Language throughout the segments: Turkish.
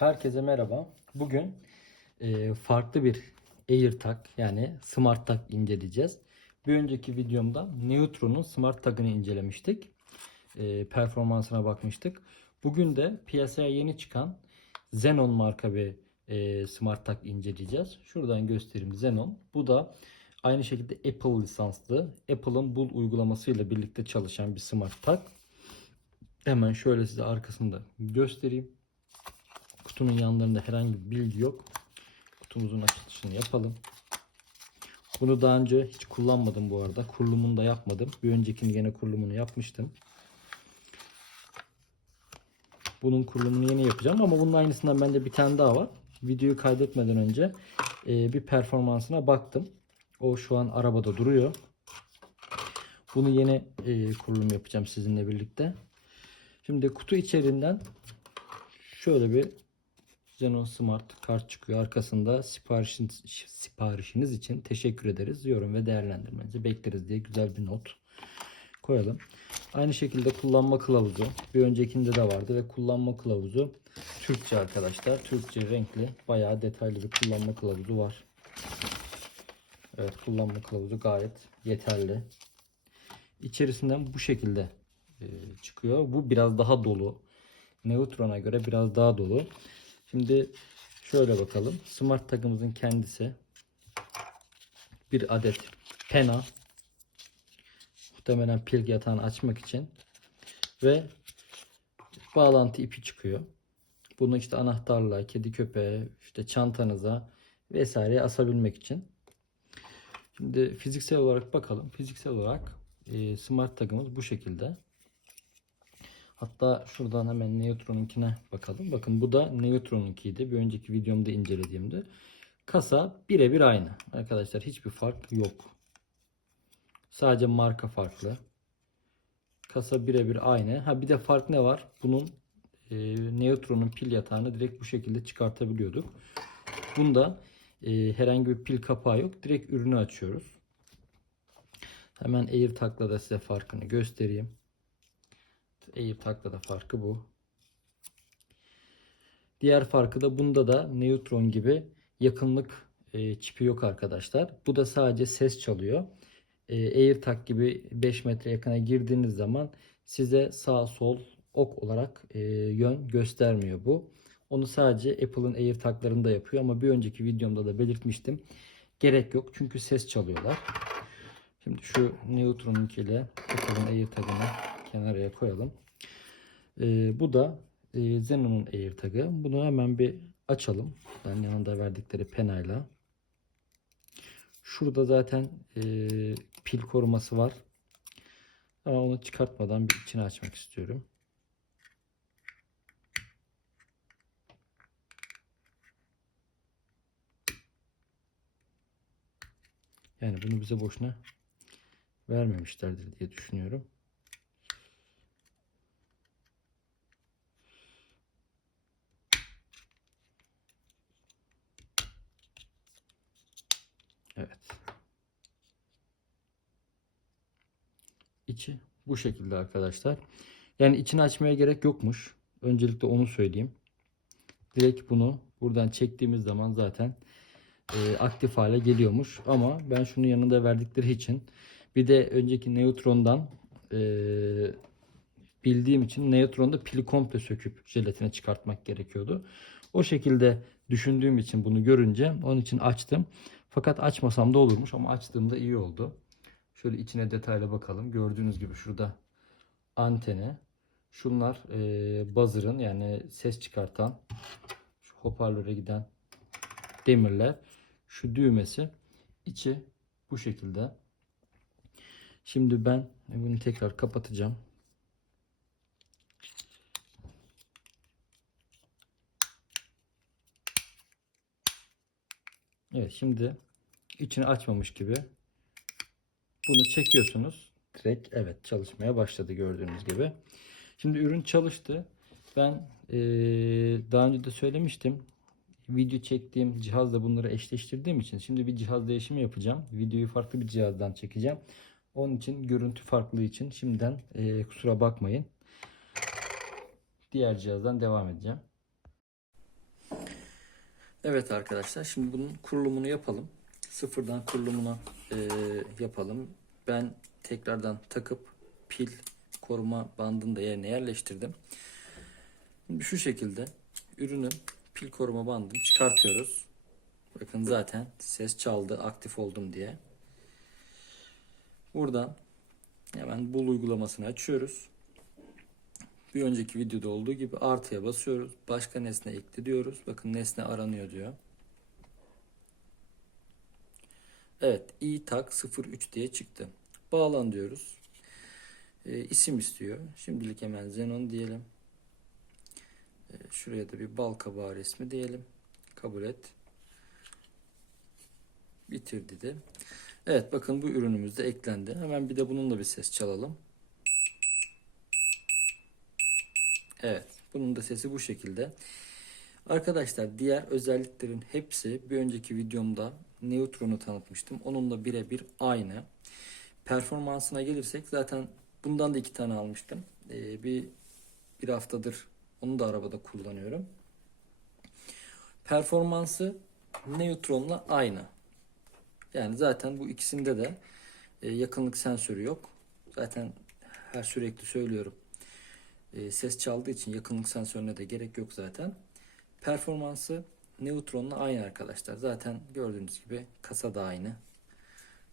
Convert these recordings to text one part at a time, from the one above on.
Herkese merhaba. Bugün e, farklı bir AirTag yani Smart Tag inceleyeceğiz. Bir önceki videomda Neutron'un Smart Tag'ını incelemiştik. E, performansına bakmıştık. Bugün de piyasaya yeni çıkan Xenon marka bir e, Smart Tag inceleyeceğiz. Şuradan göstereyim Xenon. Bu da aynı şekilde Apple lisanslı. Apple'ın Bull uygulamasıyla birlikte çalışan bir Smart Tag. Hemen şöyle size arkasında göstereyim. Kutunun yanlarında herhangi bir bilgi yok. Kutumuzun açılışını yapalım. Bunu daha önce hiç kullanmadım bu arada. Kurulumunu da yapmadım. Bir öncekini yine kurulumunu yapmıştım. Bunun kurulumunu yeni yapacağım ama bunun aynısından bende bir tane daha var. Videoyu kaydetmeden önce e, bir performansına baktım. O şu an arabada duruyor. Bunu yeni e, kurulum yapacağım sizinle birlikte. Şimdi kutu içeriğinden şöyle bir Xenon Smart kart çıkıyor. Arkasında siparişiniz, siparişiniz için teşekkür ederiz. Yorum ve değerlendirmenizi bekleriz diye güzel bir not koyalım. Aynı şekilde kullanma kılavuzu. Bir öncekinde de vardı ve kullanma kılavuzu Türkçe arkadaşlar. Türkçe renkli bayağı detaylı bir kullanma kılavuzu var. Evet kullanma kılavuzu gayet yeterli. İçerisinden bu şekilde e, çıkıyor. Bu biraz daha dolu. Neutron'a göre biraz daha dolu. Şimdi şöyle bakalım. Smart tagımızın kendisi bir adet pena muhtemelen pil yatağını açmak için ve bağlantı ipi çıkıyor. Bunu işte anahtarla, kedi köpeğe, işte çantanıza vesaire asabilmek için. Şimdi fiziksel olarak bakalım. Fiziksel olarak e, smart tagımız bu şekilde. Hatta şuradan hemen Neutron'unkine bakalım. Bakın bu da Neutron'unkiydi. Bir önceki videomda incelediğimde. Kasa birebir aynı. Arkadaşlar hiçbir fark yok. Sadece marka farklı. Kasa birebir aynı. Ha bir de fark ne var? Bunun e, Neutron'un pil yatağını direkt bu şekilde çıkartabiliyorduk. Bunda e, herhangi bir pil kapağı yok. Direkt ürünü açıyoruz. Hemen AirTag'la da size farkını göstereyim. AirTag'la da farkı bu. Diğer farkı da bunda da Neutron gibi yakınlık e, çipi yok arkadaşlar. Bu da sadece ses çalıyor. E, AirTag gibi 5 metre yakına girdiğiniz zaman size sağ sol ok olarak e, yön göstermiyor bu. Onu sadece Apple'ın AirTag'larında yapıyor ama bir önceki videomda da belirtmiştim. Gerek yok çünkü ses çalıyorlar. Şimdi şu Neutron'unkiyle Apple'ın AirTag'ını kenaraya koyalım. Ee, bu da e, Xenon'un AirTag'ı. Bunu hemen bir açalım. Ben yanında verdikleri penayla. Şurada zaten e, pil koruması var. Ama onu çıkartmadan bir içini açmak istiyorum. Yani bunu bize boşuna vermemişlerdir diye düşünüyorum. Evet. İçi bu şekilde arkadaşlar. Yani içini açmaya gerek yokmuş. Öncelikle onu söyleyeyim. Direkt bunu buradan çektiğimiz zaman zaten e, aktif hale geliyormuş. Ama ben şunu yanında verdikleri için bir de önceki Neutron'dan e, bildiğim için Neutron'da pili komple söküp jelatine çıkartmak gerekiyordu. O şekilde düşündüğüm için bunu görünce onun için açtım. Fakat açmasam da olurmuş ama açtığımda iyi oldu. Şöyle içine detaylı bakalım. Gördüğünüz gibi şurada anteni. Şunlar e, buzzer'ın yani ses çıkartan şu hoparlöre giden demirler. Şu düğmesi içi bu şekilde. Şimdi ben bunu tekrar kapatacağım. Evet şimdi içini açmamış gibi bunu çekiyorsunuz. Direkt evet çalışmaya başladı gördüğünüz gibi. Şimdi ürün çalıştı. Ben ee, daha önce de söylemiştim. Video çektiğim cihazla bunları eşleştirdiğim için şimdi bir cihaz değişimi yapacağım. Videoyu farklı bir cihazdan çekeceğim. Onun için görüntü farklı için şimdiden ee, kusura bakmayın. Diğer cihazdan devam edeceğim. Evet arkadaşlar şimdi bunun kurulumunu yapalım. Sıfırdan kurulumunu eee, yapalım. Ben tekrardan takıp pil koruma bandını da yerine yerleştirdim. Şimdi şu şekilde ürünün pil koruma bandını çıkartıyoruz. Bakın zaten ses çaldı aktif oldum diye. Buradan hemen bul uygulamasını açıyoruz. Bir önceki videoda olduğu gibi artıya basıyoruz. Başka nesne ekle diyoruz. Bakın nesne aranıyor diyor. Evet itak 03 diye çıktı. Bağlan diyoruz. E, isim istiyor. Şimdilik hemen Xenon diyelim. E, şuraya da bir bal kabağı resmi diyelim. Kabul et. Bitir dedi. Evet bakın bu ürünümüz de eklendi. Hemen bir de bununla bir ses çalalım. Evet. Bunun da sesi bu şekilde. Arkadaşlar diğer özelliklerin hepsi bir önceki videomda Neutron'u tanıtmıştım. Onunla birebir aynı. Performansına gelirsek zaten bundan da iki tane almıştım. Ee, bir bir haftadır onu da arabada kullanıyorum. Performansı Neutron'la aynı. Yani zaten bu ikisinde de e, yakınlık sensörü yok. Zaten her sürekli söylüyorum. E, ses çaldığı için yakınlık sensörüne de gerek yok zaten. Performansı Neutron'la aynı arkadaşlar. Zaten gördüğünüz gibi kasa da aynı.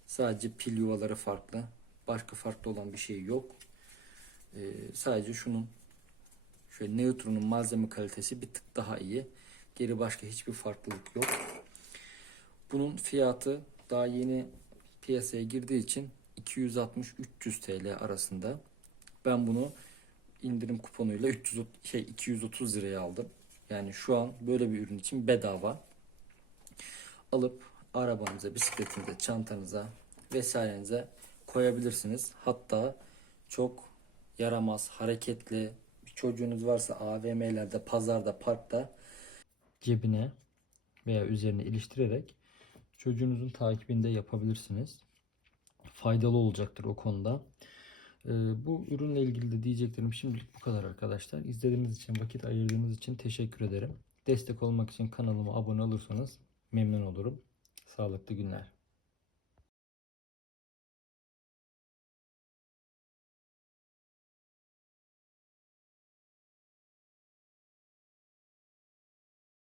Sadece pil yuvaları farklı. Başka farklı olan bir şey yok. E, sadece şunun şöyle Neutron'un malzeme kalitesi bir tık daha iyi. Geri başka hiçbir farklılık yok. Bunun fiyatı daha yeni piyasaya girdiği için 260-300 TL arasında. Ben bunu indirim kuponuyla 300 şey 230 liraya aldım. Yani şu an böyle bir ürün için bedava. Alıp arabanıza, bisikletinize, çantanıza vesairenize koyabilirsiniz. Hatta çok yaramaz, hareketli bir çocuğunuz varsa AVM'lerde, pazarda, parkta cebine veya üzerine iliştirerek çocuğunuzun takibinde yapabilirsiniz. Faydalı olacaktır o konuda. Ee, bu ürünle ilgili de diyeceklerim şimdilik bu kadar arkadaşlar. İzlediğiniz için, vakit ayırdığınız için teşekkür ederim. Destek olmak için kanalıma abone olursanız memnun olurum. Sağlıklı günler.